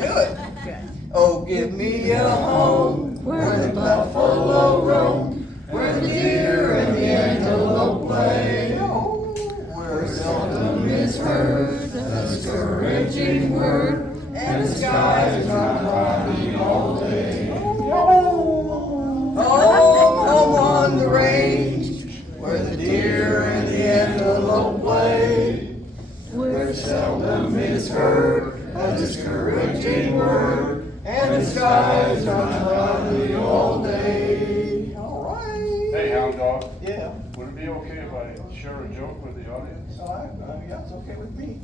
Do it. Oh, give me a home where the buffalo roam, where the deer and the antelope play. Oh, where seldom is heard a discouraging word, and the skies are cloudy all day. Home on the range, where the deer and the antelope play, where seldom is heard a discouraging word, and the skies are cloudy all day. All right. Hey, Hound Dog. Yeah. Would it be okay if I share a joke with the audience? Yeah, it's okay with me.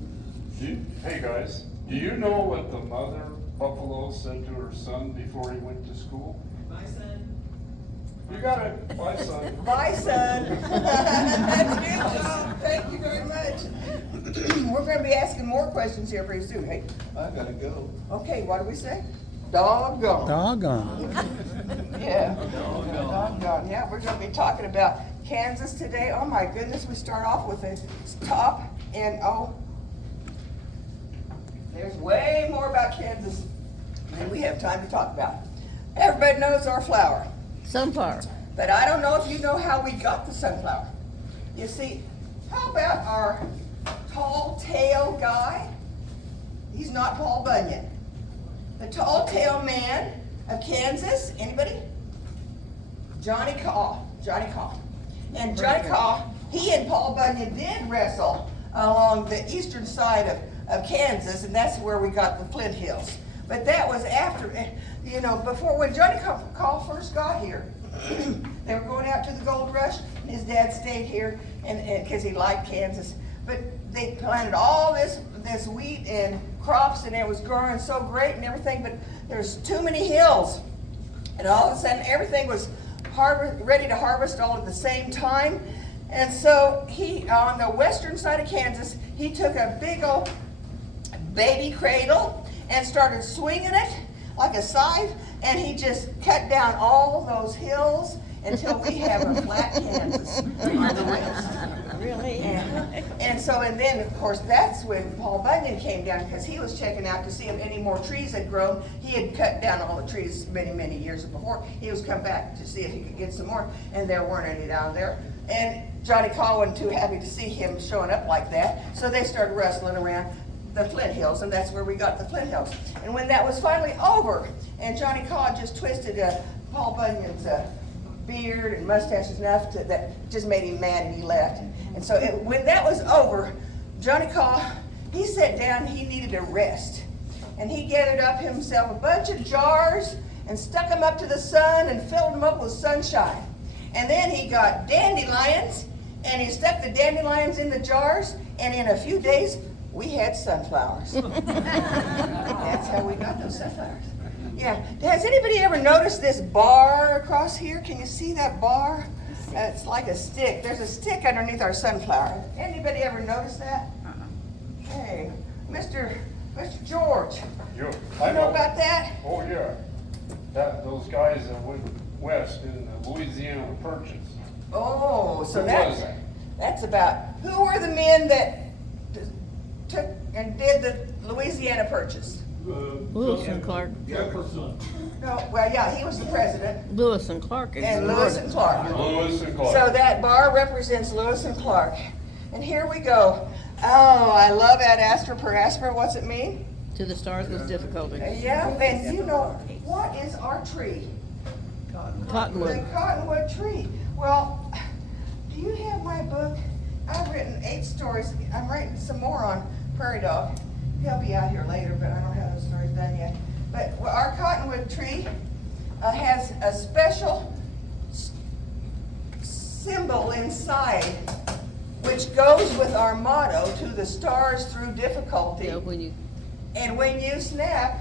Hey guys, do you know what the mother buffalo said to her son before he went to school? My son. You got it. Bye, son. Bye, son. That's good job. Thank you very much. We're going to be asking more questions here pretty soon. Hey, I gotta go. okay, what do we say? Doggone. Doggone. Yeah. Doggone. Yeah, we're going to be talking about Kansas today. Oh my goodness, we start off with a top and there's way more about Kansas than we have time to talk about. Everybody knows our flower. Sunflower. But I don't know if you know how we got the sunflower. You see, how about our tall tail guy? He's not Paul Bunyan. The tall tail man of Kansas, anybody? Johnny Caw. Johnny Caw. And Johnny Caw, he and Paul Bunyan did wrestle along the eastern side of Kansas, and that's where we got the Flint Hills. But that was after, before when Johnny Caw first got here. They were going out to the gold rush, and his dad stayed here, and because he liked Kansas. But they planted all this wheat and crops, and it was growing so great and everything. But there's too many hills, and all of a sudden everything was ready to harvest all at the same time. And so he, on the western side of Kansas, he took a big old baby cradle and started swinging it like a scythe, and he just cut down all those hills until we have a flat Kansas on the west. Really? And then, of course, that's when Paul Bunyan came down, because he was checking out to see if any more trees had grown. He had cut down all the trees many, many years before. He was come back to see if he could get some more, and there weren't any down there. And Johnny Caw wasn't too happy to see him showing up like that, so they started rustling around the Flint Hills, and that's where we got the Flint Hills. And when that was finally over, and Johnny Caw just twisted Paul Bunyan's beard and mustaches enough that just made him mad, and he left. And so when that was over, Johnny Caw, he sat down, he needed a rest. And he gathered up himself a bunch of jars and stuck them up to the sun and filled them up with sunshine. And then he got dandelions, and he stuck the dandelions in the jars, and in a few days, we had sunflowers. That's how we got those sunflowers. Yeah. Has anybody ever noticed this bar across here? Can you see that bar? It's like a stick. There's a stick underneath our sunflower. Anybody ever notice that? Hey, Mr. George. You know about that? Oh, yeah. Those guys that went west in the Louisiana Purchase. Oh, so Who was that? that's about, who were the men that took and did the Louisiana Purchase? Lewis and Clark. Jefferson. No, well, yeah, he was the president. Lewis and Clark. And Lewis and Clark. Lewis and Clark. So that bar represents Lewis and Clark. And here we go. Oh, I love Ad Astra per aspera. What's it mean? To the stars with difficulty. Yeah, and you know, what is our tree? Cottonwood. The cottonwood tree. Well, do you have my book? I've written 8 stories. I'm writing some more on Prairie Dog. He'll be out here later, but I don't have those stories done yet. But our cottonwood tree has a special symbol inside, which goes with our motto, to the stars through difficulty. Yeah, when you And when you snap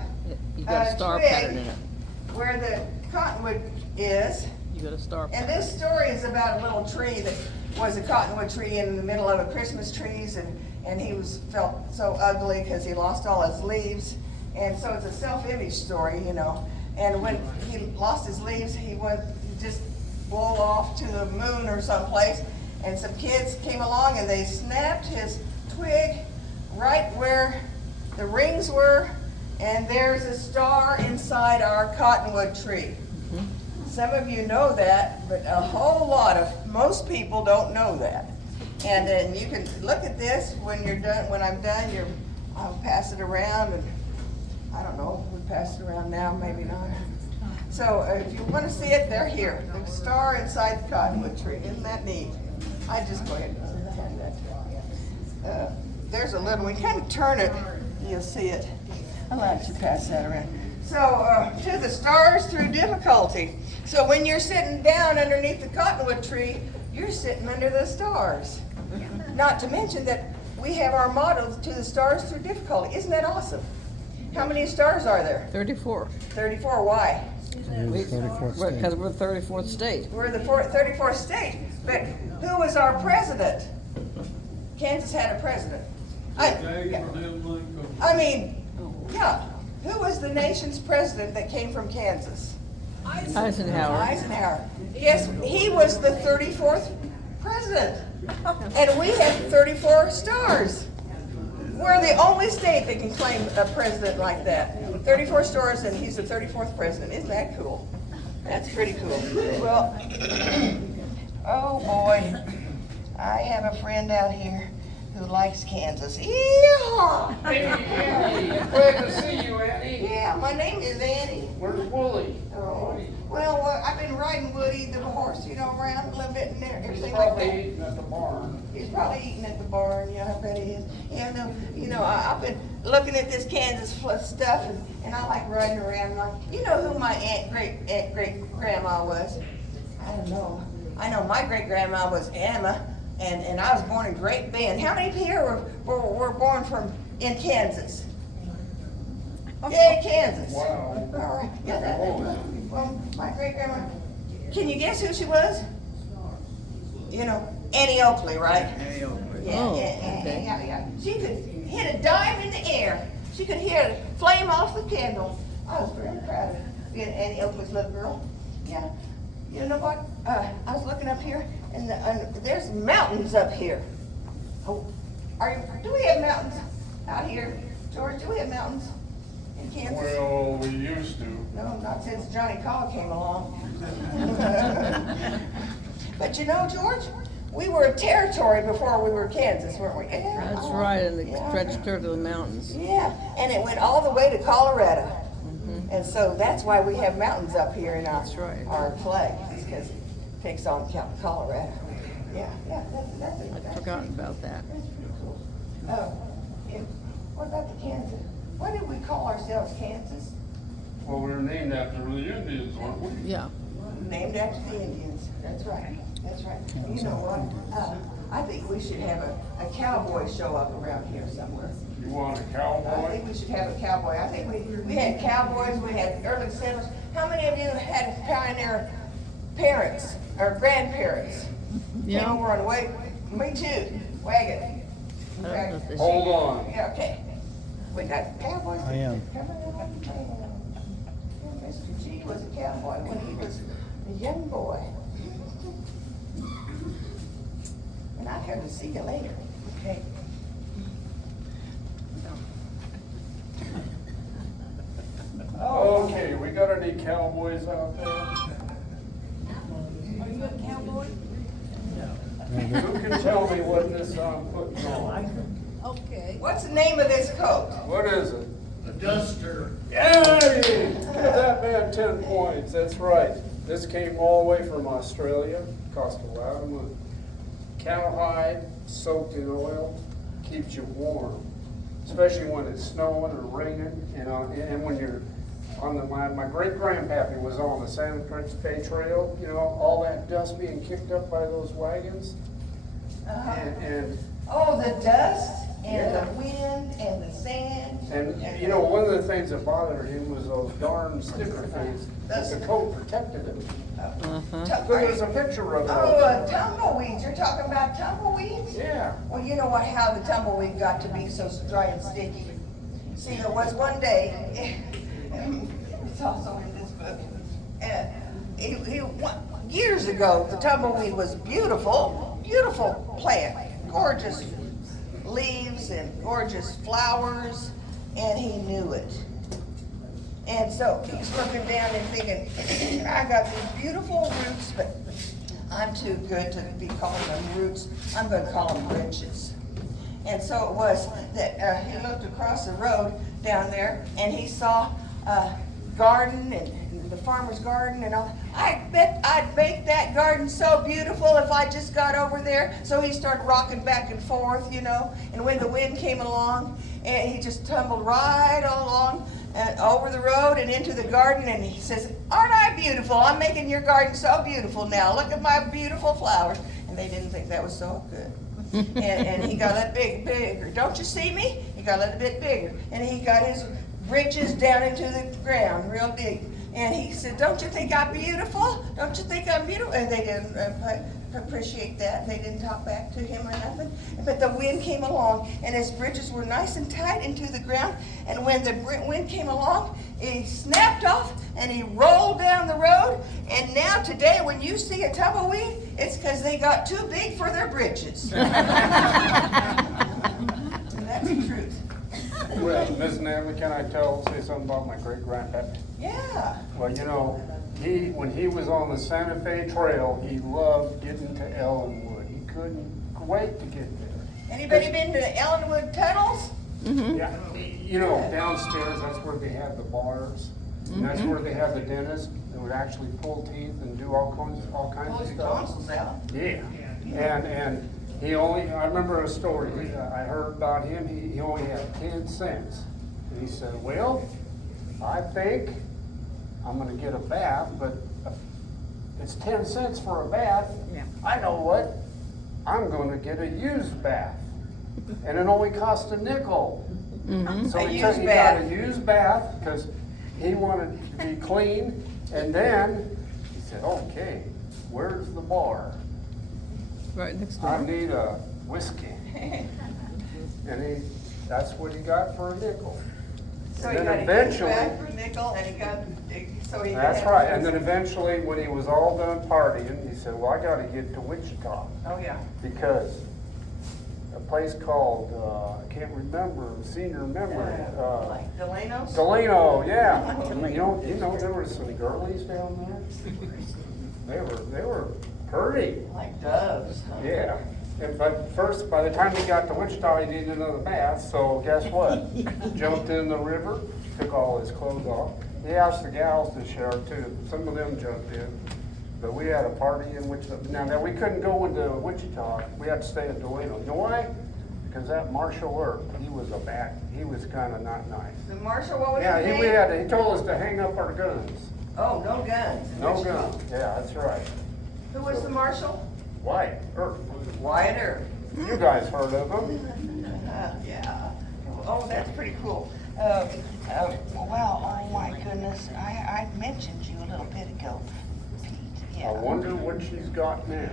got a star twig pattern in it. where the cottonwood is, You got a star and pattern. this story is about a little tree that was a cottonwood tree in the middle of a Christmas trees, and he felt so ugly because he lost all his leaves. And so it's a self-image story, you know. And when he lost his leaves, he went just blow off to the moon or someplace. And some kids came along and they snapped his twig right where the rings were, And there's a star inside our cottonwood tree. Some of you know that, but a whole lot of, most people don't know that. And then you can look at this when you're done, when I'm done, I'll pass it around and, I don't know, we pass it around now, maybe not. So if you want to see it, they're here. The star inside the cottonwood tree. Isn't that neat? I just go ahead and hand that to you. There's a little, we kind of turn it, you'll see it. I'll let you pass that around. So, to the stars through difficulty. So when you're sitting down underneath the cottonwood tree, you're sitting under the stars. Not to mention that we have our motto, to the stars through difficulty. Isn't that awesome? How many stars are there? 34. 34, why? Because we're 34th state. We're the 34th state, but who was our president? Kansas had a president. I mean, yeah, who was the nation's president that came from Kansas? Eisenhower. Eisenhower. Yes, he was the 34th president, and we have 34 stars. We're the only state that can claim a president like that. 34 stars, and he's the 34th president. Isn't that cool? That's pretty cool. Well, oh boy, I have a friend out here who likes Kansas. Yeehaw! Hey, Annie, glad to see you, Annie. Yeah, my name is Annie. Where's Wooly? Oh, well, I've been riding Woody the horse, you know, around a little bit and there, He's everything like probably that. eating at the barn. He's probably eating at the barn, yeah, I bet he is. Yeah, no, you know, I've been looking at this Kansas stuff, and I like riding around. Like, you know who my great grandma was? I don't know. I know my great grandma was Emma, and I was born in Great Bend. How many here were born in Kansas? Yeah, Kansas. Wow. All right. Yeah, well, my great grandma. Can you guess who she was? You know, Annie Oakley, right? Annie Oakley. Yeah, Oh, yeah. She could hit a dime in the air. She could hit a flame off the candle. I was very proud of being Annie Oakley's little girl. Yeah. You know what? I was looking up here, and there's mountains up here. Oh, do we have mountains out here, George? Do we have mountains in Kansas? Well, we used to. No, not since Johnny Caw came along. But you know, George, we were a territory before we were Kansas, weren't we? Yeah. That's right, in the Yeah. stretched through the mountains. Yeah, and it went all the way to Colorado. And so that's why we have mountains up here in That's right. our flag, because it takes on Colorado. Yeah, that's it. I'd forgotten about that. That's pretty cool. Oh, yeah. What about the Kansas? Why did we call ourselves Kansas? Well, we were named after the Indians, weren't we? Yeah. Named after the Indians. That's right. That's right. You know what? I think we should have a cowboy show up around here somewhere. You want a I cowboy? think we should have a cowboy. I think we had cowboys, we had early settlers. How many of you had pioneer parents or grandparents? Yeah. Came over on the way. Me too. Wagon. I don't know if this- Hold on. Yeah, okay. We got cowboys. I am. Coming up. Yeah, Mr. G was a cowboy when he was a young boy. And I'd have to see you later. Okay. Okay, we got any cowboys out there? Are you a cowboy? Who can tell me what this I'm putting on? Okay. What's the name of this coat? What is it? A duster. Yay! Give that man 10 points, that's right. This came all the way from Australia, cost a lot of money. Cowhide, soaked in oil, keeps you warm, especially when it's snowing or raining, and when you're on my great-grandpappy was on the San Fe Trail, you know, all that dust being kicked up by those wagons. And Oh, the dust and Yeah. the wind and the sand. you know, one of the things that bothered him was those darn sticker things. The coat protected him. Uh-huh. Look, there's a picture of it. Oh, tumbleweeds. You're talking about tumbleweeds? Yeah. Well, you know what? How the tumbleweed got to be so dry and sticky. See, there was one day. It's also in this book. Years ago, the tumbleweed was beautiful, beautiful plant, gorgeous leaves and gorgeous flowers, and he knew it. And so he's looking down and thinking, I got these beautiful roots, but I'm too good to be calling them roots. I'm gonna call them branches. And so it was that he looked across the road down there and he saw a garden and the farmer's garden and all. I bet I'd make that garden so beautiful if I just got over there. So he started rocking back and forth, you know, and when the wind came along, and he just tumbled right along over the road and into the garden, and he says, aren't I beautiful? I'm making your garden so beautiful now. Look at my beautiful flowers. And they didn't think that was so good. And he got a little bigger. Don't you see me? He got a little bit bigger. And he got his britches down into the ground real big. And he said, don't you think I'm beautiful? Don't you think I'm beautiful? And they didn't appreciate that. They didn't talk back to him or nothing. But the wind came along, and his britches were nice and tight into the ground. And when the wind came along, he snapped off, and he rolled down the road. And now today, when you see a tumbleweed, it's because they got too big for their britches. That's the truth. Well, Ms. Natalie, can I say something about my great-grandpappy? Yeah. Well, you know, when he was on the Santa Fe Trail, he loved getting to Ellenwood. He couldn't wait to get there. Anybody been to the Ellenwood tunnels? Yeah, you know, downstairs, that's where they had the bars. And that's where they had the dentist that would actually pull teeth and do all kinds Pull of his stuff. tonsils out. Yeah, and he only, I remember a story, I heard about him, he only had 10 cents. And he said, well, I think I'm gonna get a bath, but it's 10 cents for a bath. Yeah. I know what, I'm gonna get a used bath. And it only cost a nickel. So A he used got bath. a used bath, because he wanted to be clean, and then he said, okay, where's the bar? Right next I door. need a whiskey. And that's what he got for a nickel. So And he then got a used eventually, bath for a nickel, and he got, so he. that's had- right, and then eventually, when he was all done partying, he said, well, I gotta get to Wichita, Oh, yeah. because a place called, I can't remember, senior memory, Like Delano's? Delano, yeah. And you know, there were some girlies down there. They were pretty. Like doves. Huh? Yeah, but first, by the time he got to Wichita, he needed another bath, so guess what? Jumped in the river, took all his clothes off. He asked the gals to share too, some of them jumped in. But we had a party in Wichita. Now we couldn't go into Wichita, we had to stay in Delano. You know why? Because that Marshall Earp, he was kinda not nice. The marshal, what was Yeah, his he name? told us to hang up our guns. Oh, no guns. No Which- guns, yeah, that's right. Who was the marshal? Wyatt Earp. Wyatt Earp. You guys heard of him? Yeah. Oh, that's pretty cool. Well, oh my goodness, I mentioned you a little bit ago, Pete, I yeah. wonder what she's got now.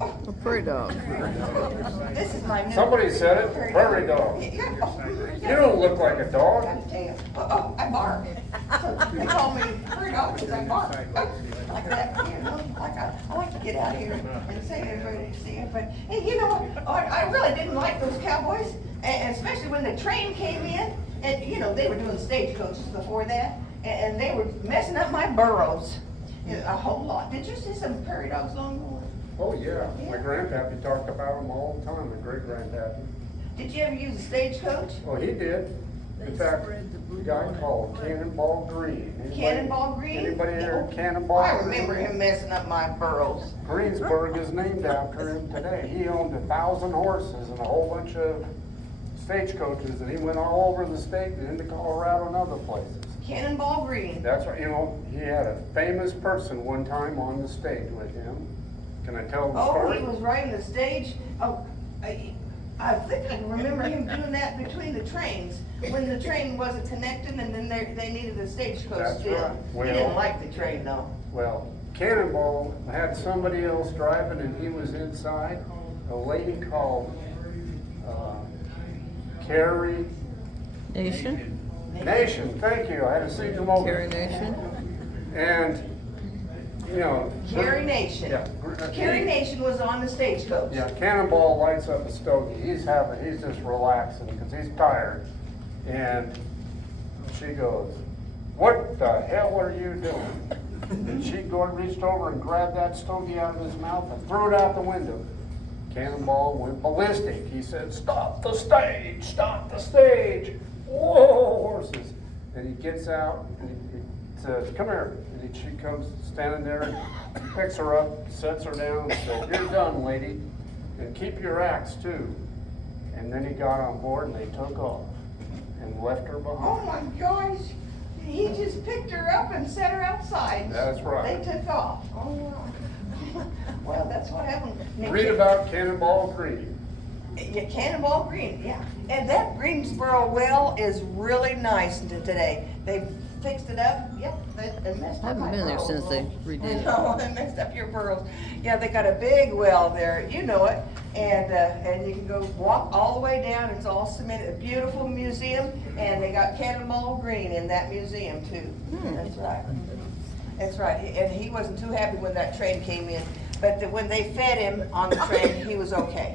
A prairie dog. This is my new. Somebody said it, prairie dog. Yeah. You don't look like a dog. Gotta tell you. I bark. They call me prairie dog because I bark. Like that, you know, I like to get out here and say to everybody to see it, but, hey, you know what, I really didn't like those cowboys, and especially when the train came in, and, you know, they were doing stagecoaches before that, and they were messing up my burros a whole lot. Did you see some prairie dogs along the way? Oh, yeah. My grandpappy talked about them all the time, my great-grandpappy. Did you ever use a stagecoach? Well, he did. In fact, a guy called Cannonball Green. Cannonball Green? Anybody heard Cannonball? I remember him messing up my burros. Greensburg is named after him today. He owned 1,000 horses and a whole bunch of stagecoaches, and he went all over the state and into Colorado and other places. Cannonball Green. That's right, you know, he had a famous person one time on the stage with him. Can I tell the Oh, story? he was riding the stage. Oh, I think I remember him doing that between the trains, when the train wasn't connecting and then they needed a stagecoach That's still. right. He Well- didn't like the train though. Well, Cannonball had somebody else driving and he was inside. A lady called Carrie Nation. Nation, thank you, I had to see the moment. Carrie Nation. And, you know. Carrie Nation. Yeah. Carrie Nation was on the stagecoach. Yeah, Cannonball lights up a stogie. He's just relaxing because he's tired. And she goes, "What the hell are you doing?" And she reached over and grabbed that stogie out of his mouth and threw it out the window. Cannonball went ballistic. He said, "Stop the stage, stop the stage. Whoa, horses." And he gets out and he says, "Come here." And she comes standing there and he picks her up, sets her down and said, "You're done, lady. And keep your axe too." And then he got on board and they took off and left her Oh behind. my gosh, he just picked her up and set her outside. That's right. They took off. Oh, wow. Well, that's what happened. Read about Cannonball Green. Yeah, Cannonball Green, yeah. And that Greensboro well is really nice today. They fixed it up, yep, they messed up I haven't my been there burrows. since they redid it. No, they messed up your burrows. Yeah, they got a big well there, you know it. And you can go walk all the way down, it's all cemented, a beautiful museum. And they got Cannonball Green in that museum too. That's right. That's right, and he wasn't too happy when that train came in, but when they fed him on the train, he was okay.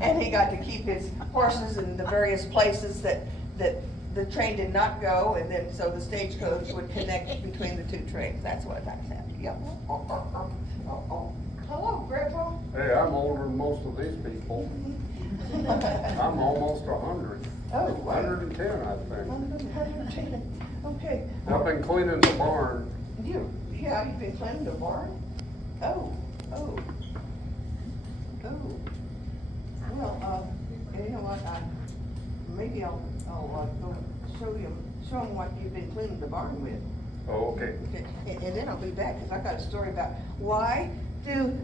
And he got to keep his horses in the various places that the train did not go, and then so the stagecoach would connect between the two trains. That's what that's happening. Yep. Hello, Grandpa. Hey, I'm older than most of these people. I'm almost 100. Oh, wow. 110, I think. Okay. I've been cleaning the barn. Yeah, you've been cleaning the barn? Oh. Well, you know what, maybe I'll go show them what you've been cleaning the barn with. Oh, okay. Okay, and then I'll be back, because I got a story about why do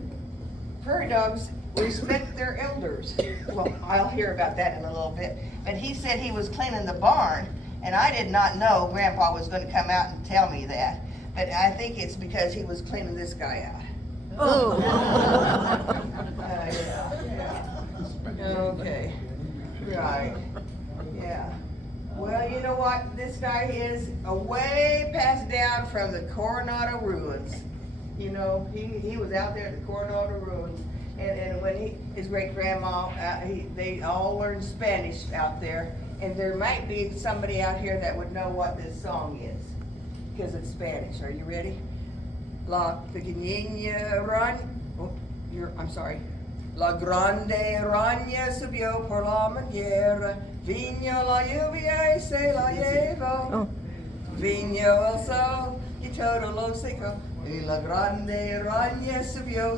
prairie dogs respect their elders? Well, I'll hear about that in a little bit. But he said he was cleaning the barn, and I did not know Grandpa was gonna come out and tell me that. But I think it's because he was cleaning this guy out. Oh. Yeah. Okay, right, yeah. Well, you know what, this guy is a way passed down from the Coronado ruins. You know, he was out there at the Coronado ruins, and when his great grandma, they all learned Spanish out there, and there might be somebody out here that would know what this song is, because it's Spanish. Are you ready? La pequeña araña, I'm sorry. La grande araña subió por la mañana, vino la lluvia y se la llevó. Oh. Vino el sol y todo lo secó, y la grande araña subió.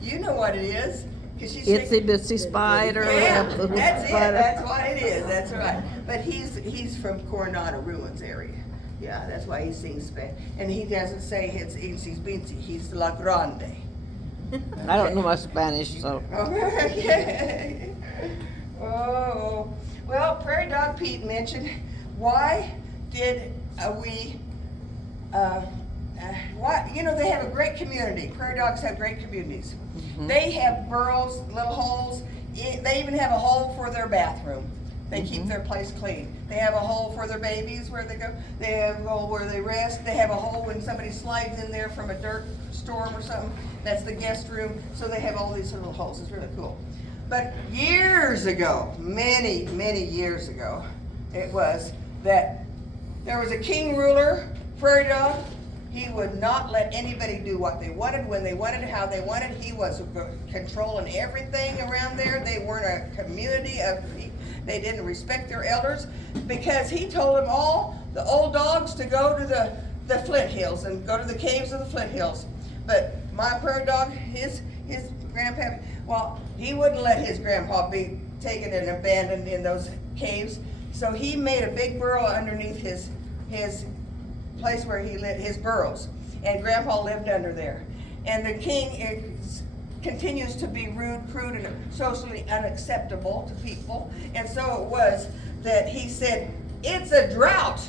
You know what it is, 'cause she's Itsy bitsy spider. yeah, up the that's it, spider. that's what it is, that's right. But he's from Coronado Ruins area. Yeah, that's why he sings Spanish. And he doesn't say it's Itsy Bitsy, he's La Grande. I don't know my Spanish, so. Okay. Oh, well, Prairie Dog Pete mentioned, why did why, you know, they have a great community. Prairie dogs have great communities. They have burrows, little holes. They even have a hole for their bathroom. They keep their place clean. They have a hole for their babies where they go. They have a hole where they rest. They have a hole when somebody slides in there from a dirt storm or something. That's the guest room. So they have all these little holes. It's really cool. But years ago, many, many years ago, it was that there was a king ruler, prairie dog. He would not let anybody do what they wanted, when they wanted, how they wanted. He was controlling everything around there. They weren't a community of people. They didn't respect their elders, because he told them all, the old dogs, to go to the Flint Hills and go to the caves of the Flint Hills. But my prairie dog, his grandpa, well, he wouldn't let his grandpa be taken and abandoned in those caves. So he made a big burrow underneath his place where he lived, his burrows. And Grandpa lived under there. And the king continues to be rude, crude, and socially unacceptable to people. And so it was that he said, "It's a drought.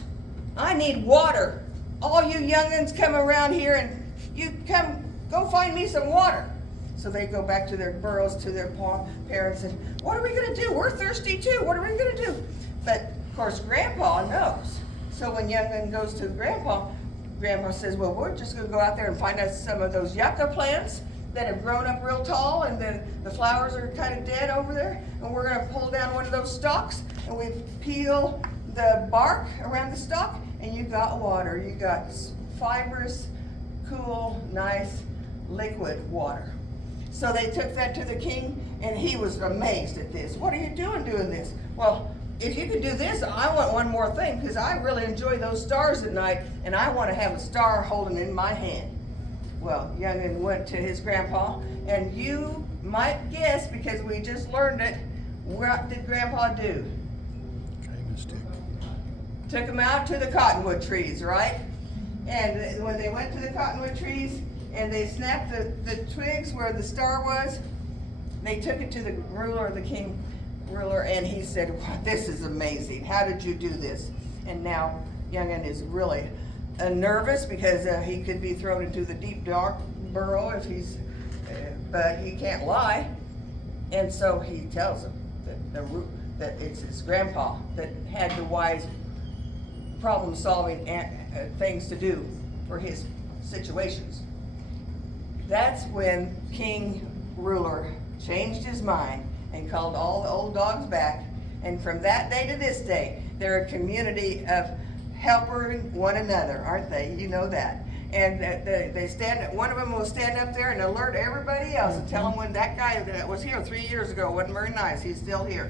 I need water. All you young'uns come around here and you go find me some water." So they go back to their burrows, to their parents, and what are we gonna do? We're thirsty too. What are we gonna do? But of course, Grandpa knows. So when young'un goes to Grandpa says, "Well, we're just gonna go out there and find us some of those yucca plants that have grown up real tall, and then the flowers are kind of dead over there, and we're gonna pull down one of those stalks, and we peel the bark around the stalk, and you got water. You got fibrous, cool, nice, liquid water. So they took that to the king, and he was amazed at this. What are you doing this? Well, if you could do this, I want one more thing, because I really enjoy those stars at night, and I want to have a star holding in my hand. Well, Youngin went to his grandpa, and you might guess, because we just learned it, what did grandpa do? Took him out to the cottonwood trees, right? And when they went to the cottonwood trees and they snapped the twigs where the star was, they took it to the ruler, the king ruler, and he said, wow, this is amazing. How did you do this? And now Youngin is really nervous, because he could be thrown into the deep dark burrow if he's, but he can't lie. And so he tells him that it's his grandpa that had the wise problem-solving things to do for his situations. That's when King Ruler changed his mind and called all the old dogs back. And from that day to this day, they're a community of helping one another, aren't they? You know that. And they stand. One of them will stand up there and alert everybody else and tell them when that guy that was here 3 years ago wasn't very nice. He's still here.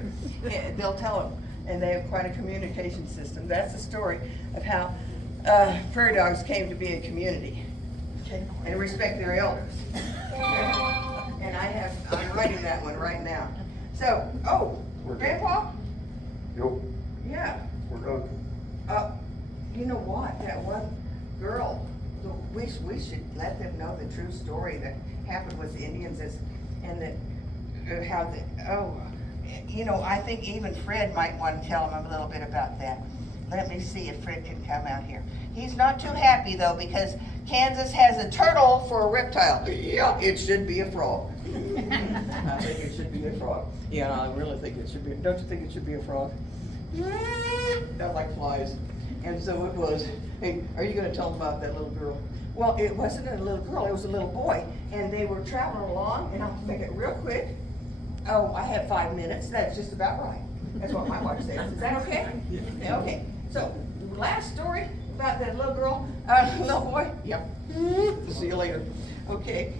They'll tell him. And they have quite a communication system. That's the story of how prairie dogs came to be a community, okay, and respect their elders. And I'm writing that one right now. So, Grandpa? Yo, Yeah. we're done. You know what? That one girl, we should let them know the true story that happened with the Indians and that how I think even Fred might want to tell him a little bit about that. Let me see if Fred can come out here. He's not too happy though, because Kansas has a turtle for a reptile. Yeah, it should be a frog. I think it should be a frog. Yeah, I really think it should be. Don't you think it should be a frog? Not like flies. And so it was. Hey, are you going to tell them about that little girl? Well, it wasn't a little girl, it was a little boy. And they were traveling along, and I'll make it real quick. Oh, I have 5 minutes. That's just about right. That's what my watch says. Is that okay? Yeah. Okay. So, last story about that little girl, little boy. Yep. See you later. Okay.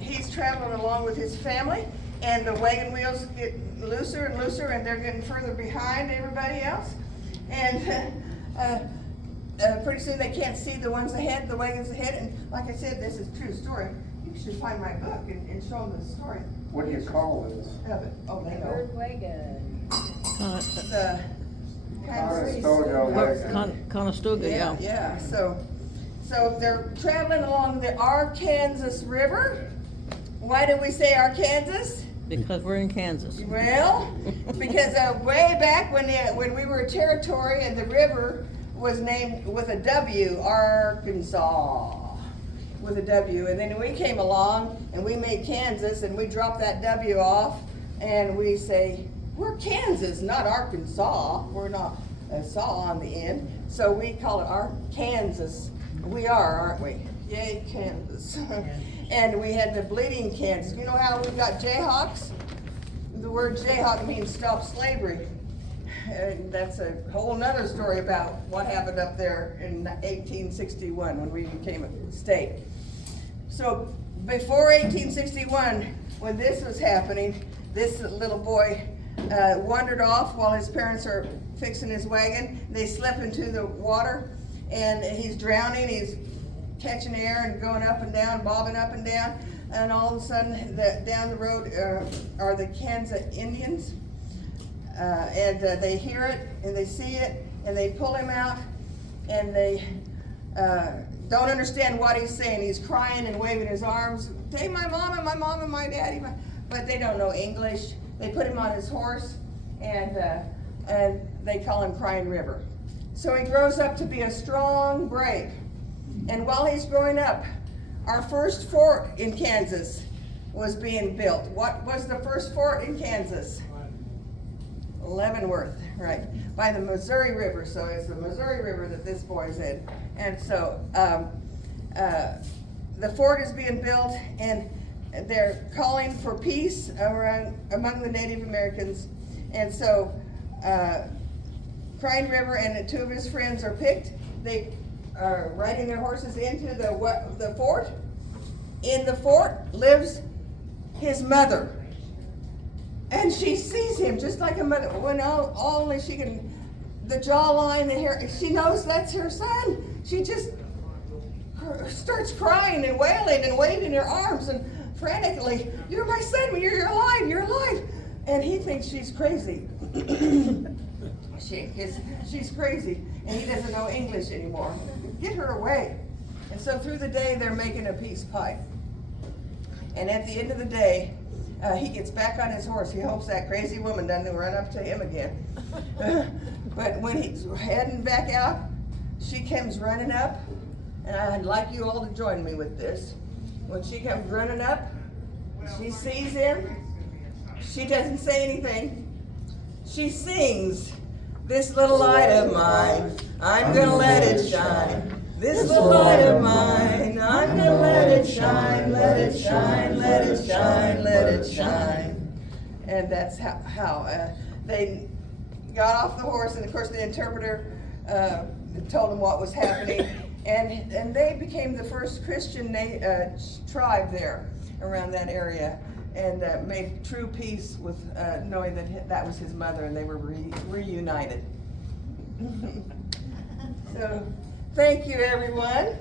He's traveling along with his family, and the wagon wheels get looser and looser, and they're getting further behind everybody else. And pretty soon they can't see the ones ahead, the wagons ahead. And like I said, this is a true story. You should find my book and show them the story. What do you call this? Of it. Oh, they know. Bird wagon. The Conestoga wagon. Conestoga, yeah. Yeah. So they're traveling along the Arkansas River. Why do we say Arkansas? Because we're in Kansas. Well, because way back when we were a territory and the river was named with a W, Arkansas, with a W. And then we came along and we made Kansas, and we dropped that W off, and we say, we're Kansas, not Arkansas. We're not a saw on the end. So we call it Arkansas. We are, aren't we? Yay, Kansas. And we had the bleeding Kansas. You know how we got Jayhawks? The word Jayhawk means stop slavery. And that's a whole nother story about what happened up there in 1861 when we became a state. So before 1861, when this was happening, this little boy wandered off while his parents are fixing his wagon. They slip into the water, and he's drowning. He's catching air and going up and down, bobbing up and down, and all of a sudden, down the road are the Kansas Indians, and they hear it and they see it, and they pull him out, and they don't understand what he's saying. He's crying and waving his arms. Take my mom and my daddy, but they don't know English. They put him on his horse, and they call him Crying River. So he grows up to be a strong, brave. And while he's growing up, our first fort in Kansas was being built. What was the first fort in Kansas? Leavenworth, right, by the Missouri River. So it's the Missouri River that this boy's in. And so the fort is being built, and they're calling for peace among the Native Americans. And so Crying River, and two of his friends are picked. They are riding their horses into the fort. In the fort lives his mother. And she sees him just like a mother. When only she can, the jawline, the hair, she knows that's her son. She just starts crying and wailing and waving her arms and frantically, "You're my son, you're alive, you're alive." And he thinks she's crazy. She's crazy, and he doesn't know English anymore. Get her away. And so through the day, they're making a peace pipe. And at the end of the day, he gets back on his horse. He hopes that crazy woman doesn't run up to him again. But when he's heading back out, she comes running up, and I'd like you all to join me with this. When she comes running up, she sees him. She doesn't say anything. She sings, "This little light of mine, I'm gonna let it shine. This little light of mine, I'm gonna let it shine, let it shine, let it shine, let it shine." And that's how they got off the horse, and of course the interpreter told them what was happening, and they became the first Christian tribe there around that area, and made true peace with knowing that that was his mother, and they were reunited. So, thank you, everyone.